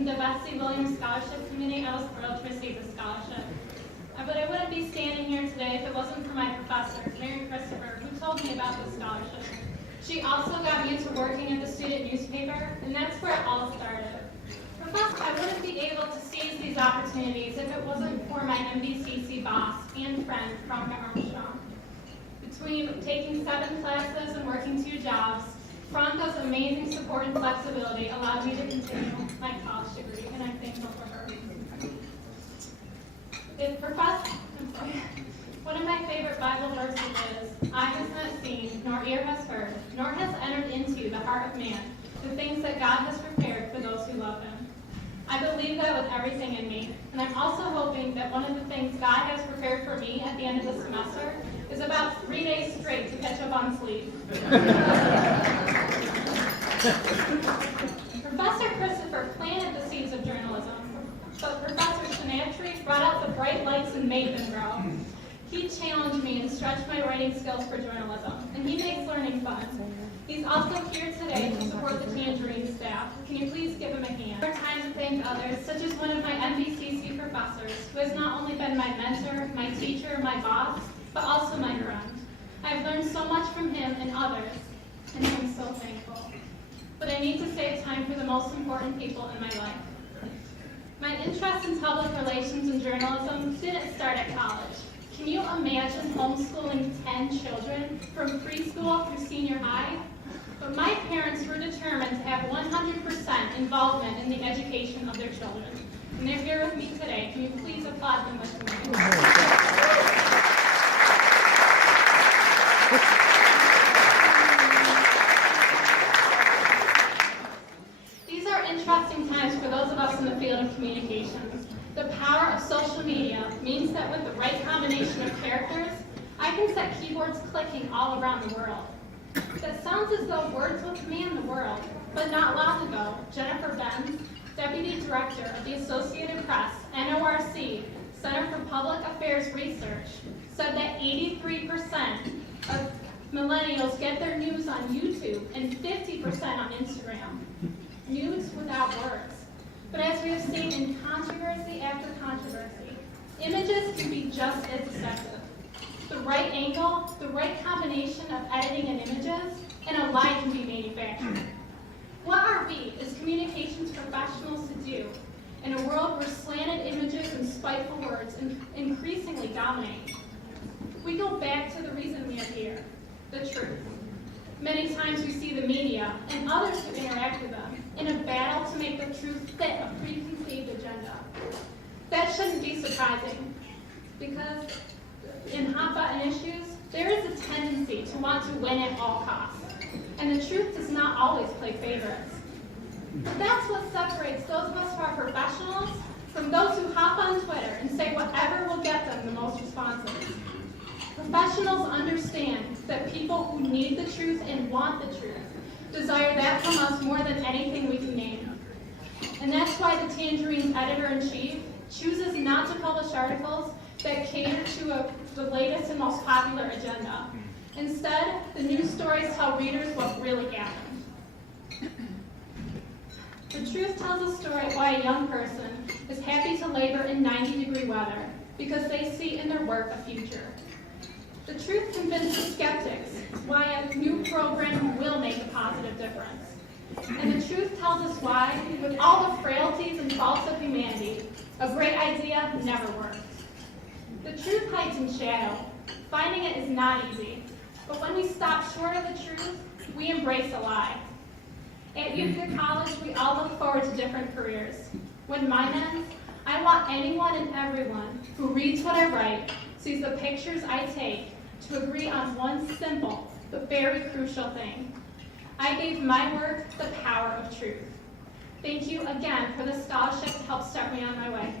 in the Bessie Williams Scholarship Committee, I was thrilled to receive the scholarship. But I wouldn't be standing here today if it wasn't for my professor, Mary Christopher, who told me about the scholarship. She also got me into working at the student newspaper, and that's where it all started. Professor, I wouldn't be able to seize these opportunities if it wasn't for my MBCC boss and friend, Franca Armstrong. Between taking 7 classes and working 2 jobs, Franca's amazing support and flexibility allowed me to continue my college degree, and I'm thankful for her. One of my favorite Bible verses is, "Eye has not seen, nor ear has heard, nor has entered into the heart of man the things that God has prepared for those who love him." I believe that with everything in me, and I'm also hoping that one of the things God has prepared for me at the end of the semester is about 3 days straight to catch up on sleep. Professor Christopher planted the seeds of journalism, but Professor Sinatri brought out the bright lights and made them grow. He challenged me and stretched my writing skills for journalism, and he makes learning fun. He's also here today to support the Tangerine staff. Can you please give him a hand? More time to thank others, such as one of my MBCC professors, who has not only been my mentor, my teacher, my boss, but also my friend. I've learned so much from him and others, and I'm so thankful. But I need to save time for the most important people in my life. My interest in public relations and journalism didn't start at college. Can you imagine homeschooling 10 children from preschool through senior high? But my parents were determined to have 100% involvement in the education of their children. And they're here with me today. Can you please applaud them with me? These are interesting times for those of us in the field of communications. The power of social media means that with the right combination of characters, I can set keyboards clicking all around the world. That sounds as though words will command the world, but not long ago, Jennifer Benz, Deputy Director of the Associated Press, NORC, Center for Public Affairs Research, said that 83% of millennials get their news on YouTube and 50% on Instagram. News without words. But as we have seen in controversy after controversy, images can be just as deceptive. The right angle, the right combination of editing and images, and a lie can be manufactured. What are we as communications professionals to do in a world where slanted images and spiteful words increasingly dominate? We go back to the reason we are here, the truth. Many times we see the media and others who interact with them in a battle to make the truth fit a preconceived agenda. That shouldn't be surprising, because in hot-button issues, there is a tendency to want to win at all costs, and the truth does not always play favorites. That's what separates those of us who are professionals from those who hop on Twitter and say whatever will get them the most responses. Professionals understand that people who need the truth and want the truth desire that from us more than anything we can name. And that's why the Tangerine's editor-in-chief chooses not to publish articles that cater to the latest and most popular agenda. Instead, the news stories tell readers what really happened. The truth tells a story why a young person is happy to labor in 90-degree weather because they see in their work a future. The truth convinces skeptics why a new program will make a positive difference. And the truth tells us why, with all the frailties and faults of humanity, a great idea never works. The truth hides in shadow. Finding it is not easy. But when we stop short of the truth, we embrace a lie. At Utica College, we all look forward to different careers. When mine ends, I want anyone and everyone who reads what I write, sees the pictures I take, to agree on one simple but very crucial thing. I gave my work the power of truth. Thank you again for the scholarship to help start me on my way.